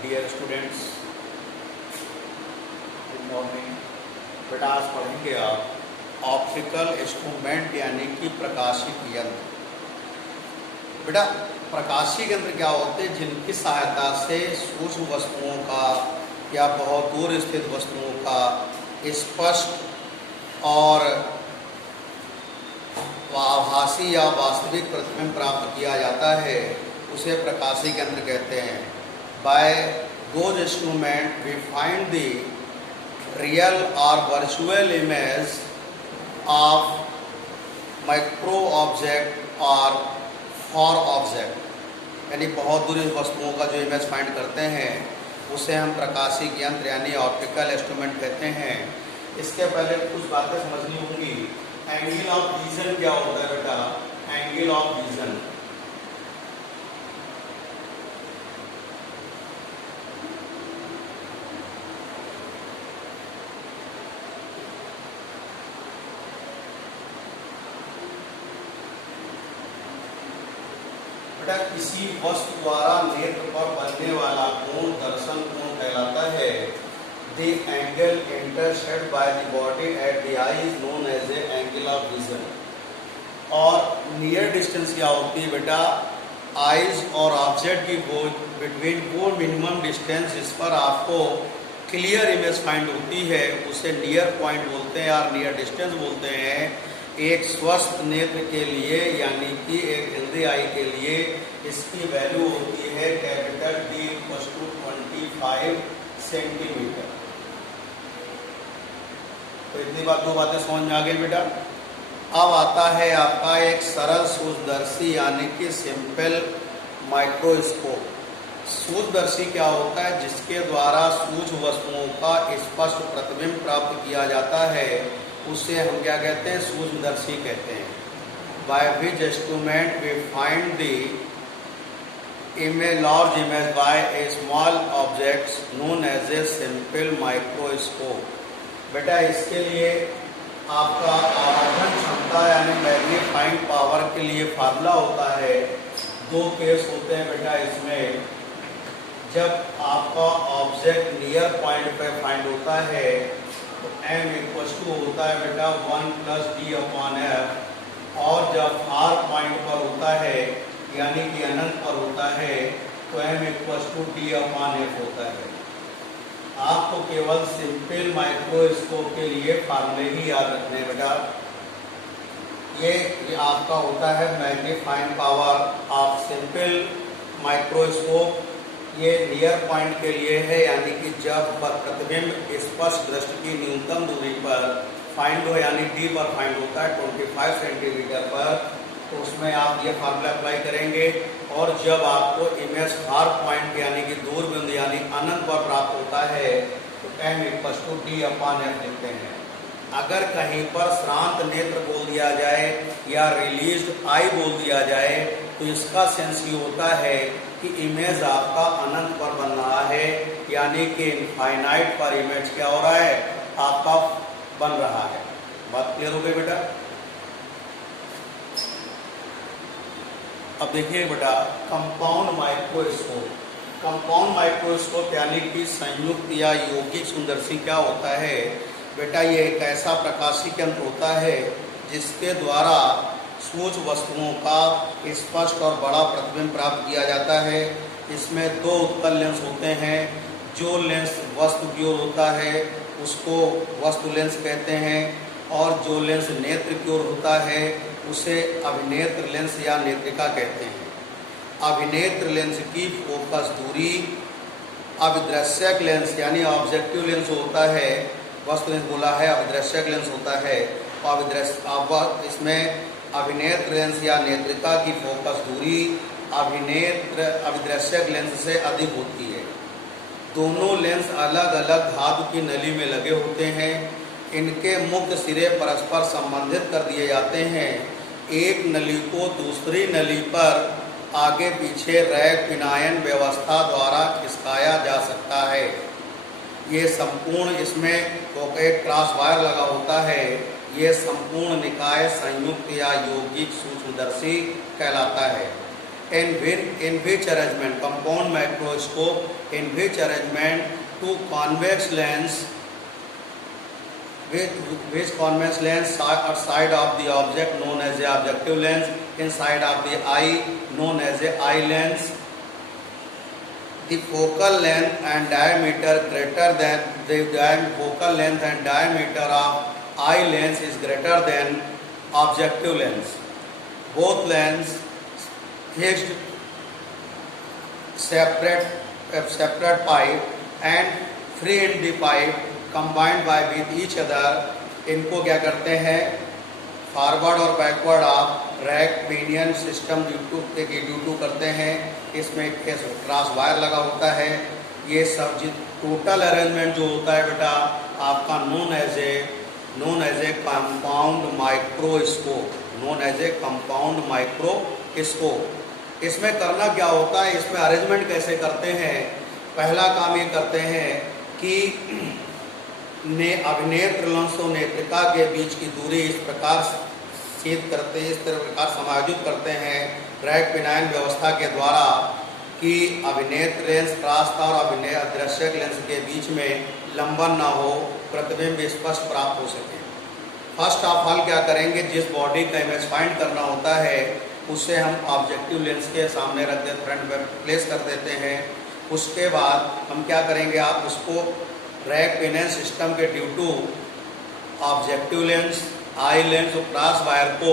Dear students, good morning. बेटा आज पढ़ेंगे आप ऑप्टिकल इंस्ट्रूमेंट यानी कि प्रकाशिक यंत्र। बेटा प्रकाशिक यंत्र क्या होते हैं? जिनकी सहायता से सूक्ष्म वस्तुओं का या बहुत दूर स्थित वस्तुओं का स्पष्ट और आभासी या वास्तविक प्रतिबिंब प्राप्त किया जाता है, उसे प्रकाशिक यंत्र कहते हैं। By those instrument we find the real or virtual image of micro object or far object, यानी बहुत दूर वस्तुओं का जो इमेज फाइंड करते हैं उसे हम प्रकाशिक यंत्र यानी ऑप्टिकल इंस्ट्रूमेंट कहते हैं। इसके पहले कुछ बातें समझनी होगी। एंगल ऑफ विजन क्या होता है बेटा? एंगल ऑफ विजन बेटा किसी वस्तु द्वारा नेत्र पर बनने वाला कोण दर्शन कोण कहलाता है। The angle intercepted by the body at the eye is known as the angle of vision। और नियर डिस्टेंस क्या होती है बेटा? आइज और ऑब्जेक्ट की बिटवीन वो मिनिमम डिस्टेंस जिस पर आपको क्लियर इमेज फाइंड होती है उसे नियर पॉइंट बोलते हैं और नियर डिस्टेंस बोलते हैं। एक स्वस्थ नेत्र के लिए यानी कि एक हेल्दी आई के लिए इसकी वैल्यू होती है कैपिटल D = 25 सेंटीमीटर। तो इतनी बात दो बातें समझ में आ गई बेटा। अब आता है आपका एक सरल सूक्ष्मदर्शी यानी कि सिंपल माइक्रोस्कोप। सूक्ष्मदर्शी क्या होता है? जिसके द्वारा सूक्ष्म वस्तुओं का स्पष्ट प्रतिबिंब प्राप्त किया जाता है, उसे हम क्या कहते हैं? सूक्ष्मदर्शी कहते हैं। By which instrument we find the large image by a small objects known as a simple microscope। बेटा इसके लिए आपका आवर्धन क्षमता यानी मैग्नीफाइंग पावर के लिए फार्मूला होता है। दो केस होते हैं बेटा इसमें। जब आपका ऑब्जेक्ट नियर पॉइंट पे फाइंड होता है तो m = होता है बेटा 1 + d/f, और जब फार पॉइंट पर होता है यानी कि अनंत पर होता है तो m = d/f होता है। आपको केवल सिंपल माइक्रोस्कोप के लिए फार्मूले ही याद रखने बेटा। ये आपका होता है magnifying power of simple microscope. ये नियर पॉइंट के लिए है, यानी कि जब प्रतिबिंब स्पष्ट दृष्टि की न्यूनतम दूरी पर फाइंड हो, यानी D पर फाइंड होता है 25 सेंटीमीटर पर, तो उसमें आप ये फार्मूला अप्लाई करेंगे। और जब आपको इमेज फार पॉइंट यानी कि दूर बिंदु यानी अनंत पर प्राप्त होता है तो m = d/f लिखते हैं। अगर कहीं पर श्रांत नेत्र बोल दिया जाए या रिलीज्ड आई बोल दिया जाए तो इसका सेंस ये होता है कि इमेज आपका अनंत पर बन रहा है, यानी कि इनफाइनाइट पर इमेज क्या हो रहा है? आपका बन रहा है। बात क्लियर हो गई बेटा? अब देखिए बेटा कंपाउंड माइक्रोस्कोप। कंपाउंड माइक्रोस्कोप यानी कि संयुक्त या यौगिक सूक्ष्मदर्शी क्या होता है बेटा? ये एक ऐसा प्रकाशिक यंत्र होता है जिसके द्वारा सूक्ष्म वस्तुओं का स्पष्ट और बड़ा प्रतिबिंब प्राप्त किया जाता है। इसमें दो उत्तल लेंस होते हैं। जो लेंस वस्तु की ओर होता है उसको वस्तु लेंस कहते हैं, और जो लेंस नेत्र की ओर होता है उसे अभिनेत्र लेंस या नेत्रिका कहते हैं। अभिनेत्र लेंस की फोकस दूरी, अभिदृश्यक लेंस यानी ऑब्जेक्टिव लेंस होता है, वस्तु लेंस बोला है, अभिदृश्यक लेंस होता है। और इसमें अभिनेत्र लेंस या नेत्रिका की फोकस दूरी अभिदृश्यक लेंस से अधिक होती है। दोनों लेंस अलग अलग धातु की नली में लगे होते हैं। इनके मुख्य सिरे परस्पर संबंधित कर दिए जाते हैं। एक नली को दूसरी नली पर आगे पीछे रैक पिनायन व्यवस्था द्वारा खिसकाया जा सकता है। ये संपूर्ण, इसमें एक क्रॉस वायर लगा होता है। ये संपूर्ण निकाय संयुक्त या यौगिक सूक्ष्मदर्शी कहलाता है। in which arrangement compound microscope in which arrangement two convex lens which convex lens are side of the object known as the objective lens inside of the eye known as the eye lens. The focal length and diameter greater than the focal length and diameter of eye lens is greater than objective lens. Both lens fixed separate pipe and free in the pipe combined by with each other. इनको क्या करते हैं, forward और backward आप rack pinion system due करते हैं. इसमें cross wire लगा होता है. ये सब टोटल अरेंजमेंट जो होता है बेटा आपका known as a compound microscope, known as a compound microscope. इसमें करना क्या होता है, इसमें अरेंजमेंट कैसे करते हैं. पहला काम ये करते हैं कि अभिनेत्र लेंस और नेत्रिका के बीच की दूरी इस प्रकार सीध करते हैं, इस प्रकार समायोजित करते हैं रैक पिनाइन व्यवस्था के द्वारा कि अभिनेत्र लेंस क्रॉस और दृश्यक लेंस के बीच में लंबन ना हो, प्रतिबिंब स्पष्ट प्राप्त हो सके. फर्स्ट ऑफ ऑल क्या करेंगे, जिस बॉडी का इमेज फाइंड करना होता है उसे हम ऑब्जेक्टिव लेंस के सामने रख देते, फ्रंट पर प्लेस कर देते हैं. उसके बाद हम क्या करेंगे, आप उसको रैक पिनियन सिस्टम के due to objective lens, eye lens और क्रॉस वायर को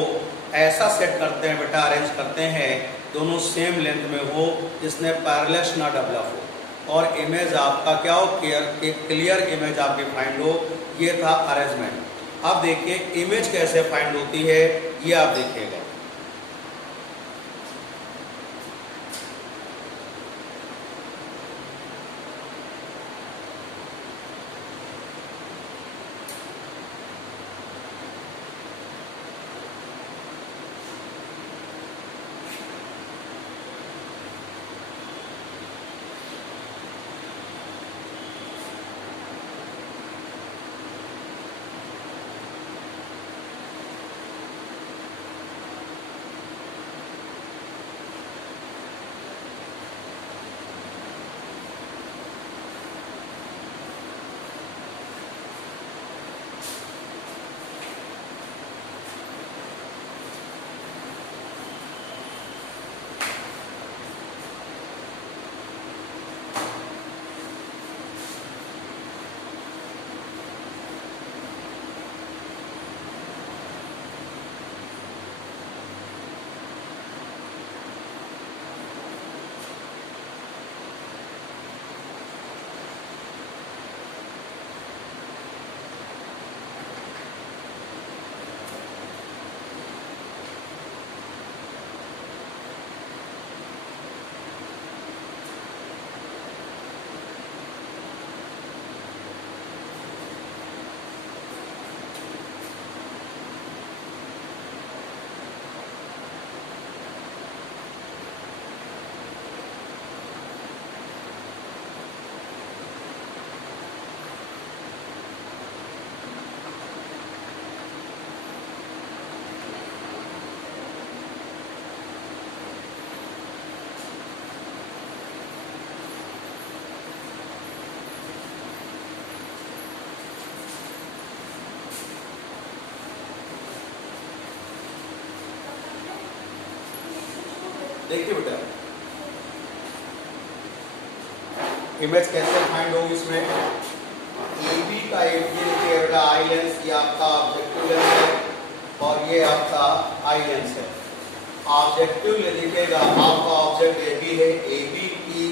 ऐसा सेट करते हैं बेटा, अरेंज करते हैं दोनों सेम लेंथ में हो जिसने पैरेलल्स ना डेवलप हो और इमेज आपका क्या हो, क्लियर इमेज आपकी फाइंड हो. ये था अरेंजमेंट. अब देखिए इमेज कैसे फाइंड होती है, ये आप देखिएगा. देखिए बेटा इमेज कैसे फाइंड होगी. इसमें AB का देखिए बेटा आई लेंस, ये आपका ऑब्जेक्टिव लेंस है और ये आपका आई लेंस है. ऑब्जेक्टिव ले देखिएगा, आपका ऑब्जेक्ट AB है. AB की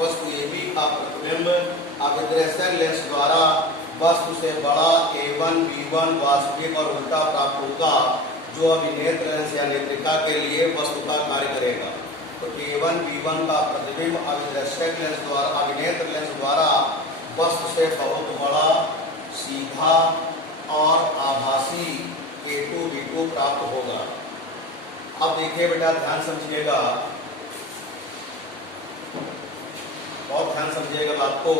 वस्तु AB का प्रतिबिंब अभिदृश्यक लेंस द्वारा वस्तु से बड़ा A1 B1 वास्तविक और उल्टा प्राप्त होगा जो अभिनेत्र लेंस या नेत्रिका के लिए वस्तु का कार्य करेगा. तो A1 B1 का प्रतिबिंब अभिदृश्यक लेंस द्वारा अभिनेत्र लेंस द्वारा वस्तु से बहुत बड़ा, सीधा और आभासी A2 B2 प्राप्त होगा. अब देखिए बेटा ध्यान समझिएगा, बहुत ध्यान समझिएगा बात को.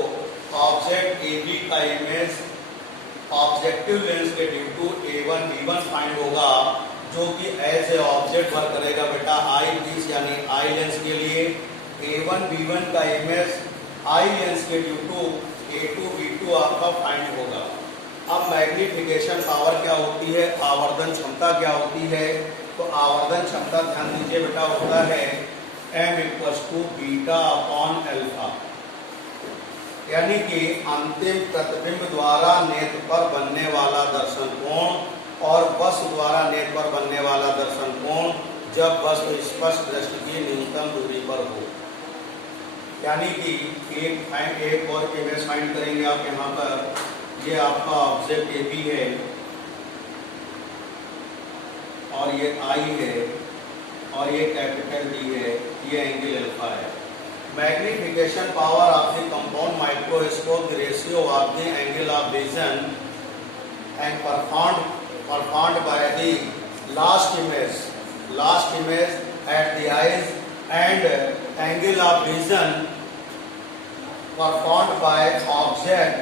ऑब्जेक्ट AB का इमेज ऑब्जेक्टिव लेंस के due to A1 B1 find होगा जो कि एज ए ऑब्जेक्ट वर्क करेगा बेटा आई पीस यानी आई लेंस के लिए। A1 B1 का इमेज आई लेंस के ड्यू टू A2 B2 आपका फाइंड होगा। अब मैग्निफिकेशन पावर क्या होती है, आवर्धन क्षमता क्या होती है, तो आवर्धन क्षमता ध्यान दीजिए बेटा होता है m = बीटा अपॉन अल्फा, यानी कि अंतिम प्रतिबिंब द्वारा नेत्र पर बनने वाला दर्शन कोण और वस्तु द्वारा नेत्र पर बनने वाला दर्शन कोण जब वस्तु स्पष्ट दृष्टि की न्यूनतम दूरी पर हो। यानी कि एक और इमेज फाइंड करेंगे आप यहाँ पर, ये आपका ऑब्जेक्ट ए बी है और ये आई है और ये कैपिटल डी है, ये एंगल अल्फा है। Magnification power of the compound microscope, the ratio of the angle of vision and performed by the last image at the eyes and angle of vision performed by object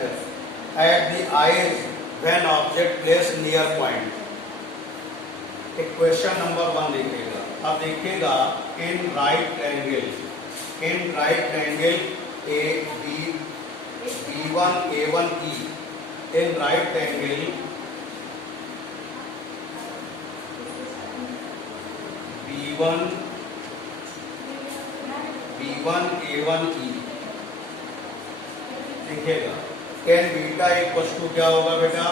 at the eyes when object placed near point। Equation number 1 देखिएगा। अब देखिएगा in right angle A B B1 A1 E in right angle B1 A1 E देखिएगा tan beta equal क्या होगा बेटा,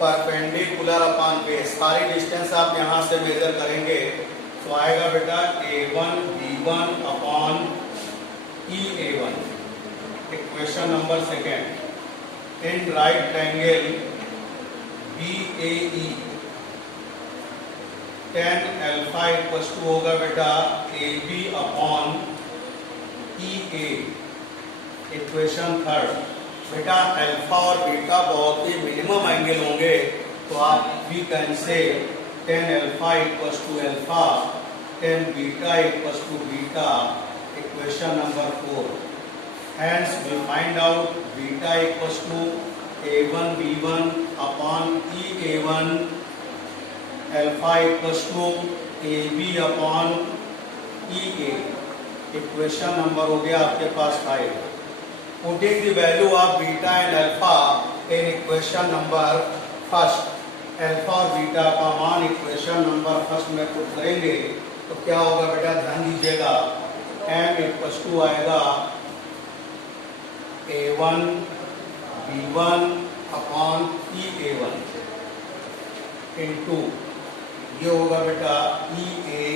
perpendicular upon base. सारी distance आप यहां से मेजर करेंगे तो आएगा बेटा A1 B1 upon EA1। Equation number 2, इन right angle BAE tan alpha equal होगा बेटा AB अपॉन EA। इक्वेशन 3, बेटा अल्फा और बीटा बहुत ही मिनिमम एंगल होंगे तो आप we can say tan alpha equal to alpha, tan beta equal to beta. Equation number 4, hence we find out beta equals to A1 B1 upon EA1, alpha equals to AB upon EA। Equation number हो गया आपके पास 5। Putting the value of beta and alpha in equation number 1, alpha और beta का मान equation number 1 में put करेंगे तो क्या होगा बेटा, ध्यान दीजिएगा m इक्वल टू आएगा A1 B1 upon EA1 into ये होगा बेटा EA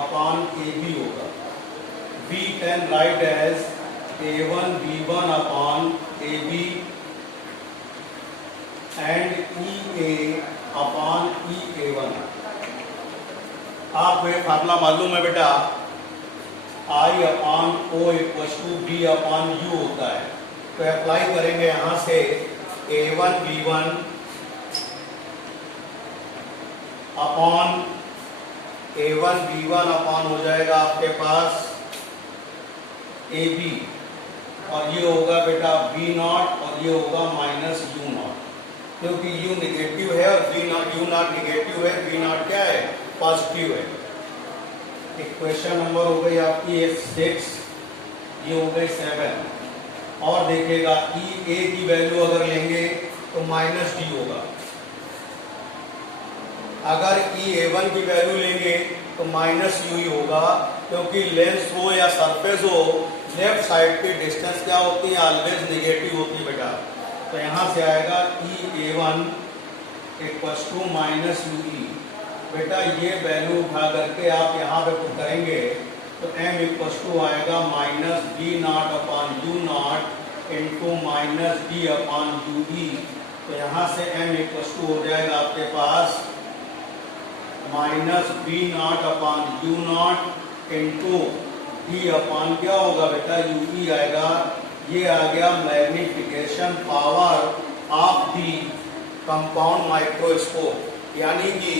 अपॉन AB होगा। We can write as A1 B1 upon AB and EA upon EA1। आपको ये फार्मूला मालूम है बेटा, I upon O equal to B upon U होता है। तो अप्लाई करेंगे यहाँ से A1 B1 upon A1 B1 upon हो जाएगा आपके पास AB और ये होगा बेटा V नॉट और ये होगा माइनस U नॉट, क्योंकि U निगेटिव है और U नॉट निगेटिव है, V नॉट क्या है, पॉजिटिव है। इक्वेशन नंबर हो गई आपकी 6, ये हो गई 7। और देखिएगा EA की वैल्यू अगर लेंगे तो माइनस D होगा, अगर EA1 की वैल्यू लेंगे तो माइनस U ही होगा, क्योंकि लेंस हो या सरफेस हो लेफ्ट साइड की डिस्टेंस क्या होती है, ऑलवेज निगेटिव होती है बेटा। तो यहाँ से आएगा EA1 equal to minus UE। बेटा ये वैल्यू उठा करके आप यहाँ पे पुट करेंगे तो m इक्वल टू आएगा minus B naught upon U naught into minus D upon UE। तो यहाँ से m इक्वल टू हो जाएगा आपके पास minus B naught upon U naught into D upon क्या होगा बेटा UE आएगा। ये आ गया magnification power of the compound microscope, यानी कि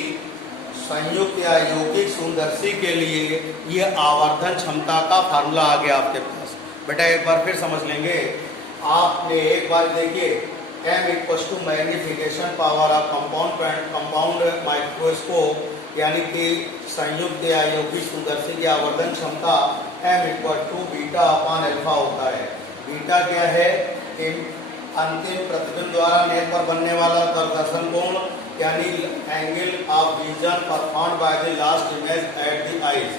संयुक्त या यौगिक सूक्ष्मदर्शी के लिए ये आवर्धन क्षमता का फार्मूला आ गया आपके पास। बेटा एक बार फिर समझ लेंगे, आपने एक बार देखिए m equal to magnification power of compound microscope, यानी कि संयुक्त या यौगिक सूक्ष्मदर्शी की आवर्धन क्षमता m equal to beta upon alpha होता है। बीटा क्या है? अंतिम प्रतिबिंब द्वारा नेत्र पर बनने वाला दर्शन कोण, यानी angle of vision performed by the last image at the eyes.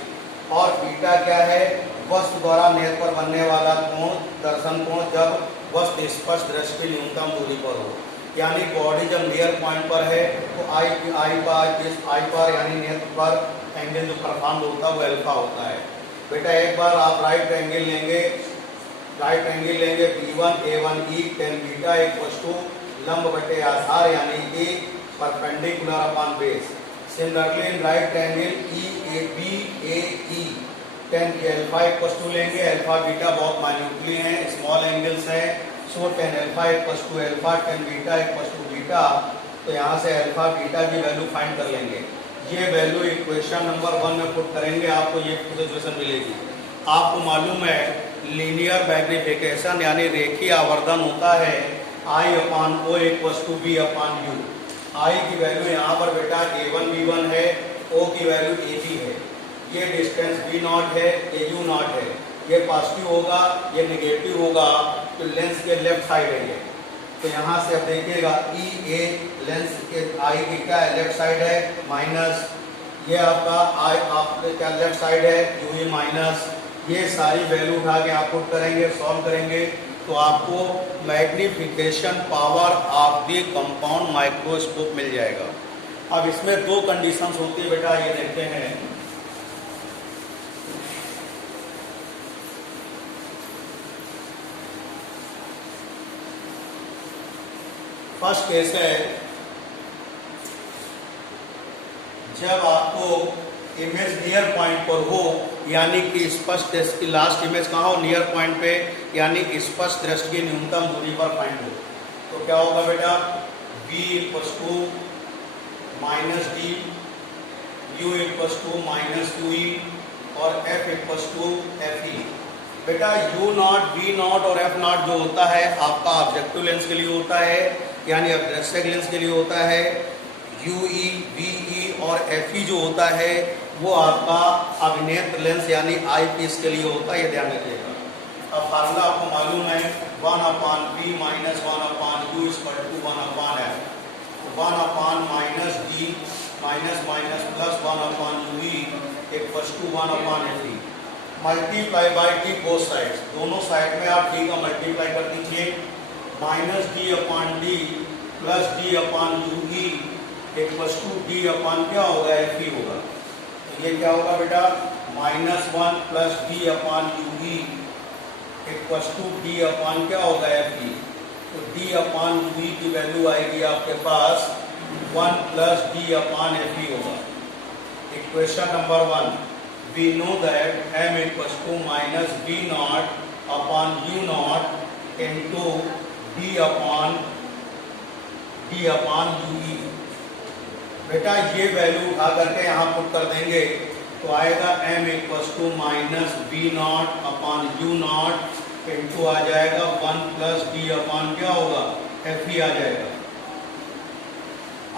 और बीटा क्या है? वस्तु द्वारा नेत्र पर बनने वाला कोण, दर्शन कोण, जब वस्तु स्पष्ट दृष्टि की न्यूनतम दूरी पर हो। यानी बॉडी जब नियर पॉइंट पर है तो आई पर यानी नेत्र पर एंगल जो परफॉर्म होता है वो अल्फा होता है। बेटा एक बार आप राइट एंगल लेंगे B1 A1 E tan beta equal to लंब बटे आधार, यानी कि perpendicular upon base. Similarly in right angle EAB AE tan की अल्फा इक्वल टू लेंगे, अल्फा बीटा बहुत माइन्यूटली हैं, स्मॉल एंगल्स हैं, so tan alpha equal to alpha tan beta equal to beta. तो यहाँ से अल्फा बीटा की value find कर लेंगे। ये वैल्यू इक्वेशन नंबर 1 में पुट करेंगे, आपको ये सिचुएशन मिलेगी। आपको मालूम है लीनियर मैग्निफिकेशन यानी रेखीय आवर्धन होता है I upon O equal to B upon U। I की वैल्यू यहाँ पर बेटा A1 B1 है, O की वैल्यू AB है, ये डिस्टेंस B0 है, ये U0 है, ये पॉजिटिव होगा, ये नेगेटिव होगा, तो लेंस के लेफ्ट साइड है ये। तो यहाँ से अब देखिएगा EA लेंस के I की क्या है? लेफ्ट साइड है, माइनस ये आपका I आपके क्या लेफ्ट साइड है, UE माइनस। ये सारी वैल्यू उठा के आप पुट करेंगे, सॉल्व करेंगे, तो आपको magnification power of the compound microscope मिल जाएगा। अब इसमें दो कंडीशंस होती है बेटा, ये देखते हैं। फर्स्ट केस है जब आपको इमेज नियर पॉइंट पर हो, यानी कि स्पष्ट दृष्टि की लास्ट इमेज कहाँ हो? नियर पॉइंट पे, यानी स्पष्ट दृष्टि की न्यूनतम दूरी पर फाइंड हो। तो क्या होगा बेटा? B equal to minus D, U equal to minus 2E और F इक्वल टू FE। बेटा U0, V0 और F0 जो होता है आपका ऑब्जेक्टिव लेंस के लिए होता है, यानी अदृश्य लेंस के लिए होता है। UE, VE और FE जो होता है वो आपका अभिनेत्र लेंस यानी आई पीस के लिए होता है, ये ध्यान रखिएगा। अब फार्मूला आपको मालूम है 1 upon B minus 1 upon U equal to 1 upon F। 1 upon minus D minus minus plus 1 upon UE equal to 1 upon FE। Multiply by D both sides, दोनों साइड में आप D का मल्टीप्लाई कर दीजिए। Minus D upon D plus D upon UE equal to D upon क्या होगा? FE होगा। तो ये क्या होगा बेटा? Minus 1 plus D upon UE equal to D upon क्या होगा? FE। तो D अपान UE की वैल्यू आएगी आपके पास 1 प्लस D अपान FE होगा। Equation number 1, we know that M equal to minus B0 upon U0 into D upon UE। बेटा ये वैल्यू उठा करके यहाँ पुट कर देंगे तो आएगा M equal to minus B0 upon U0 into आ जाएगा 1 प्लस D अपान क्या होगा? FE आ जाएगा।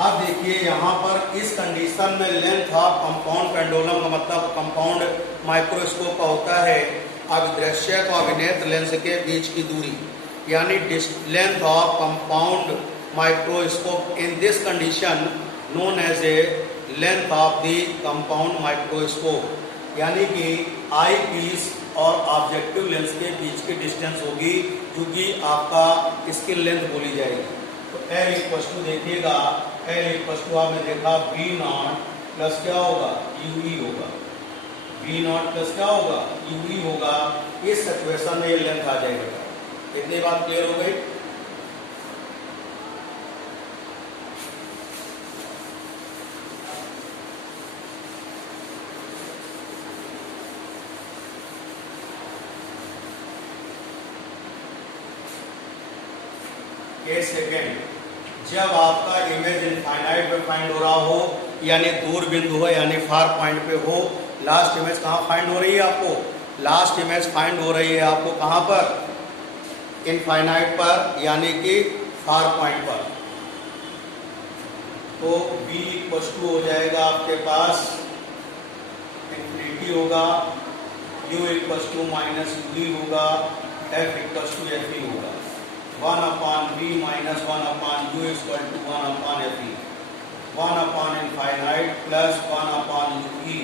अब देखिए यहाँ पर इस कंडीशन में लेंथ ऑफ कंपाउंड पेंडुलम का मतलब कंपाउंड माइक्रोस्कोप का होता है अभिदृश्य और अभिनेत्र लेंस के बीच की दूरी, यानी length of compound microscope in this condition known as a length of the compound microscope, यानी कि आई पीस और ऑब्जेक्टिव लेंस के बीच की डिस्टेंस होगी जो कि आपका स्किन लेंथ बोली जाएगी। तो L इक्वल टू देखिएगा, L इक्वल टू आपने देखा B0 प्लस क्या होगा? UE होगा। B0 प्लस क्या होगा? UE होगा। इस सिचुएशन में ये लेंथ आ जाएगा। इतनी बात क्लियर हो गई? केस सेकेंड, जब आपका इमेज इनफाइनाइट पे फाइंड हो रहा हो, यानी दूर बिंदु हो, यानी फार पॉइंट पे हो। लास्ट इमेज कहाँ फाइंड हो रही है आपको? लास्ट इमेज फाइंड हो रही है आपको कहाँ पर? इनफाइनाइट पर, यानी कि फार पॉइंट पर। तो v इक्वल टू हो जाएगा आपके पास इंफिनिटी होगा, u equal to minus u होगा, f इक्वल टू f होगा। 1/v minus 1/u equal to 1/fe। 1 infinite plus 1/ue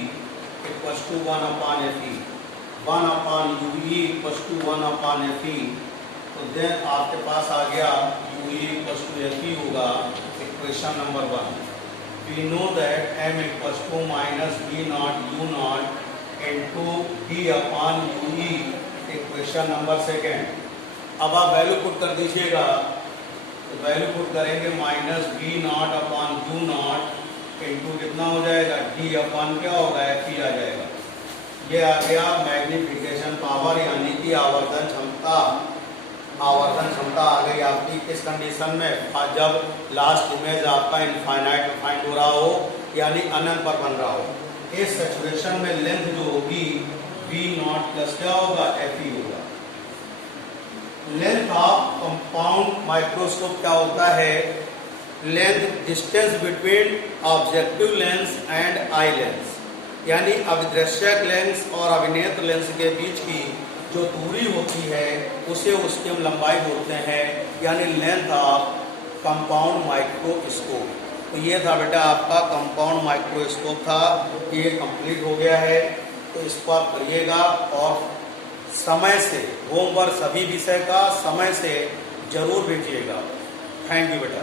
equal to 1/fe। 1/ue equal to 1/fe। तो देन आपके पास आ गया ue इक्वल टू fe होगा, equation number 1। We know that m equals to minus v naught u naught into v upon ue, equation number 2। अब आप value put कर दीजिएगा, तो वैल्यू पुट करेंगे minus v not upon u naught into कितना हो जाएगा d अपॉन क्या होगा f आ जाएगा। ये आ गया मैग्निफिकेशन पावर, यानी कि आवर्धन क्षमता। आवर्धन क्षमता आ गई आपकी किस कंडीशन में, जब लास्ट इमेज आपका इनफाइनाइट में फाइंड हो रहा हो, यानी अनंत पर बन रहा हो। इस सिचुएशन में लेंथ जो होगी v नॉट प्लस क्या होगा fe होगा। लेंथ ऑफ कंपाउंड माइक्रोस्कोप क्या होता है, length distance between objective lens and eye lens, यानी अभिदृश्यक लेंस और अभिनेत्र लेंस के बीच की जो दूरी होती है उसे उसकी हम लंबाई बोलते हैं, यानी लेंथ ऑफ कंपाउंड माइक्रोस्कोप। तो ये था बेटा आपका कंपाउंड माइक्रोस्कोप था, ये कंप्लीट हो गया है। तो इसको आप करिएगा और समय से होमवर्क सभी विषय का समय से जरूर भेजिएगा। थैंक यू बेटा।